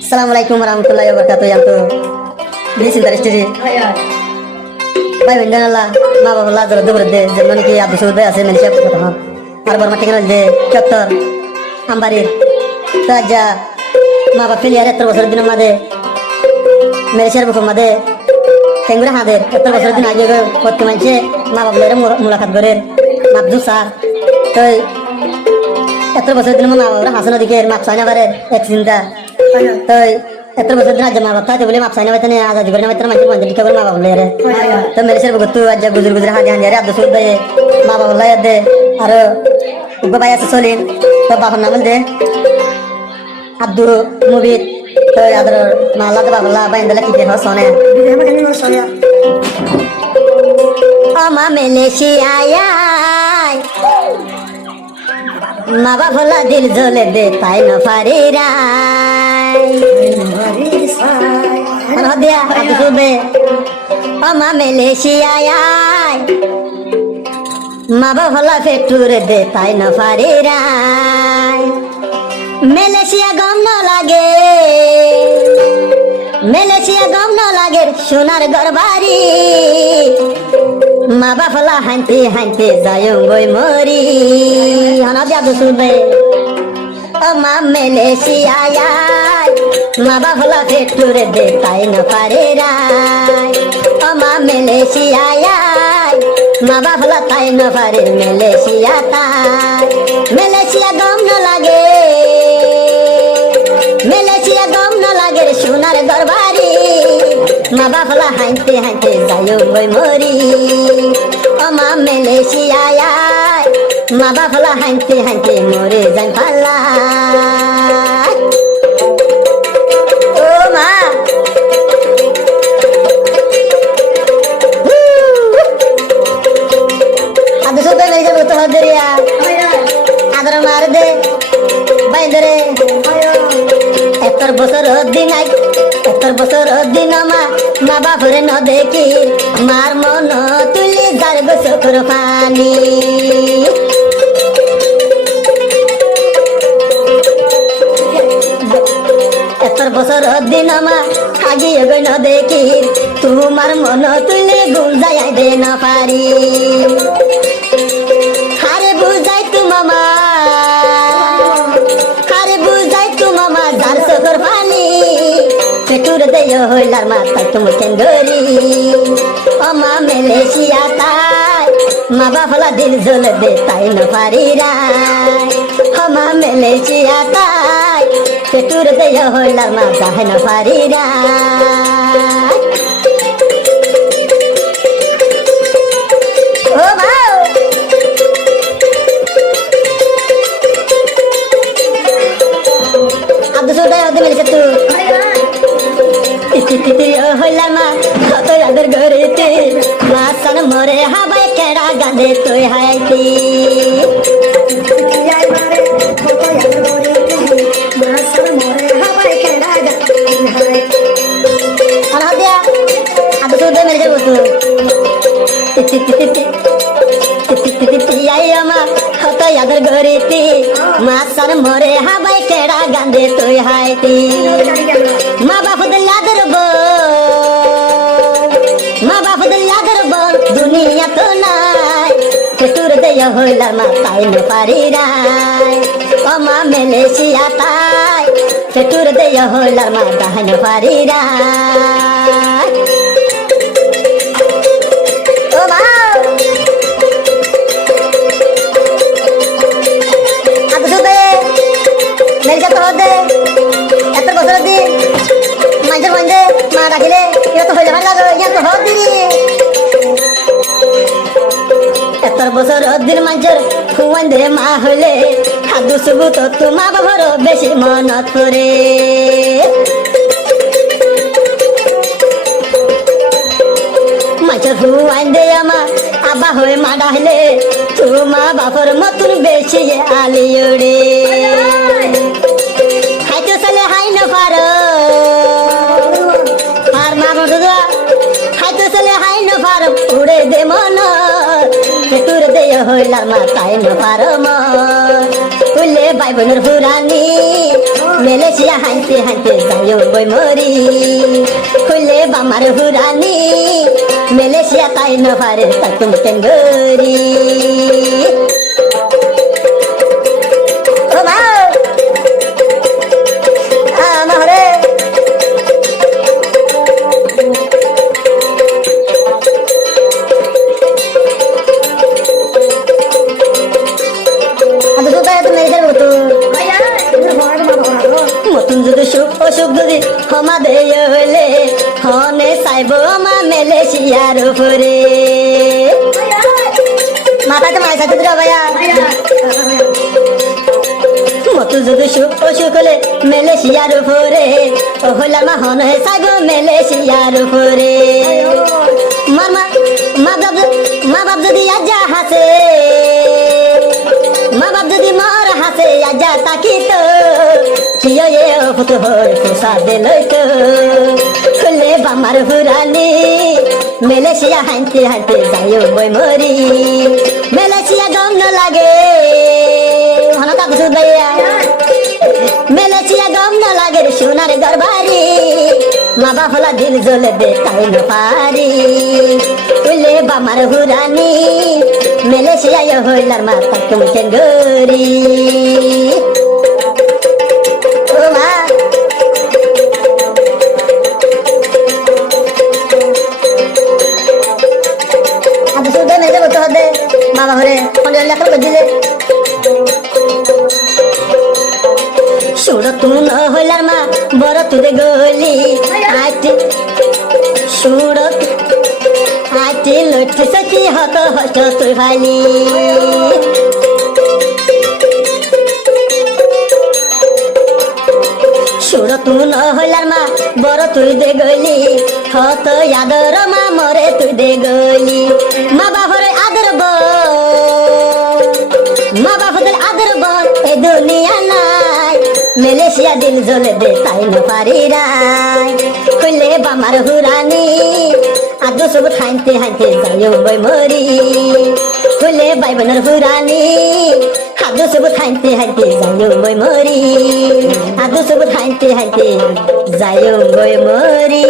Assalamualaikum warahmatullahi wabarakatuh. Yang tu di sini istri. Baik benda Allah, ma bapak Allah jauh berde. Jangan ni kita sudah asal Malaysia pun tak. Harus bermatiin je. Kotor, ambarir, taja. Ma bapak lihat terus berdina made. Malaysia pun made. Tenggura hadir. Terus berdina aja ke kot kemanche. Ma bapak lihat mulakat berer. Mabdu sah. Toh. Terus berdina ma bapak hasan dikir. Mab sana berer. Eksinda. Toh. Etter bosor din aja ma bapak tu boleh maaf saya nawat ni ada juga nawat macam mana jadi kabar ma bapak boleh tu Malaysia begitu aja guzur hadiah hari ada sudah ye ma bapak boleh deh aro ibu bayar sesolin tu bapak nama deh Abdul Mubid tu ada malah tu bapak lah bayar dalam kita harus soalnya ama Malaysia ya ma bapak lah dil jole deh tai na farirai Ano dia? Ato sube. Ama Malaysia ay. Maba hola fetur de tai na farirai. Malaysia gam no lage. Malaysia gam no lage sonar garbari. Maba hola hanti zayung boy mori. Ano dia ato sube. Ama Malaysia ay. Ma bapak fetur de tai na farirai ama Malaysia ay ma bapak tai na fare Malaysia tai Malaysia gam na lage Malaysia gam na lage sonar darbari ma bapak hainte zayo boy mori ama Malaysia ay ma bapak hainte more jan palla adar mar de baindre etor bosor din ma bapure no dekhi mar mon tuli jar bosor pani etor bosor din agi goi no dekhi tumar mon tuli gunjai de na pari Fetur de yo hoilar mata tum kendori ama Malaysia tai ma bafala dil zol de tai na farirai ama Malaysia tai fetur de yo hoilar mata na farirai oh wow abdu sudah ode Malaysia tu hola ma to agar gorete masan more habai keda gande toy haiti yai mare to agar gorete masan more habai keda gande haiti ana dia abu sudah mere jago tu yai ama to agar gorete masan more habai keda gande toy haiti ma bapu दुनिया तो नाय fetur de yo hoilar ma tai na farirai ama Malaysia tai fetur de yo hoilar ma tai na farirai oh wow ato sube Malaysia to de etor bosor di manjar ma rakile yo to hoilar lago ya to hodiri etor bosor din manjar kuande ma hole hadu subu to tuma babaro beshi manat kore manjar kuande ama aba hoy ma dahile tuma babar matun beshi aliyore haito sale hai na faro har ma bodu haito sale hai na faro ude de mona fetur de hoilar ma tai na faro ma ule ভাই বোনের হুরানি Malaysia হাইতে হাইতে যাইও বই মরি খুলে বামার হুরানি Malaysia তাই নভারে তাকুম কেঙ্গরি ও মা আমারে মতুন যদি সুখ অসুখ যদি সমাধে হইলে হনে চাইব আমার মালয়েশিয়ার উপরে মাথাতে মাই সাথে দিল ভাইয়া মতুন যদি সুখ অসুখ হলে মালয়েশিয়ার উপরে হইলা মা হনে চাইব মালয়েশিয়ার উপরে মা বাপ যদি আজা হাসে মা বাপ যদি মর হাসে আজা তাকি তো কিয় এ ফুট হয়ে ফুসা দিল তো খুলে বামার হুরানি মালয়েশিয়া হাইতে হাইতে যাইও বই মরি মালয়েশিয়া গম ন লাগে হন কাকু সুদাইয়া মালয়েশিয়া গম ন লাগে সোনার দরবারি মা বাপ হলা দিল জ্বলে দে তাই ন পারি খুলে বামার হুরানি মালয়েশিয়া হইলার মাথা তুমি কেন গরি বাবা ঘরে লেখা দিলে সুরত ন হইলার মা বড় তুলে গলি আইটি সুরত আইটি লইটি সতি হত হস্ত তুই ভাইলি সুরত ন হইলার মা বড় তুই দে গলি হত আদর মা মরে তুই দে গলি মা বাবার আদর মা বাবাদের আদর বল এ দুনিয়া নাই মালয়েশিয়া দিল জ্বলে দে তাই ন পারি রাই খুলে বামার হুরানি আদু সব হাইতে হাইতে যাইও বই মরি খুলে ভাই বোনের হুরানি আদু সব হাইতে হাইতে যাইও বই মরি আদু সব হাইতে হাইতে যাইও বই মরি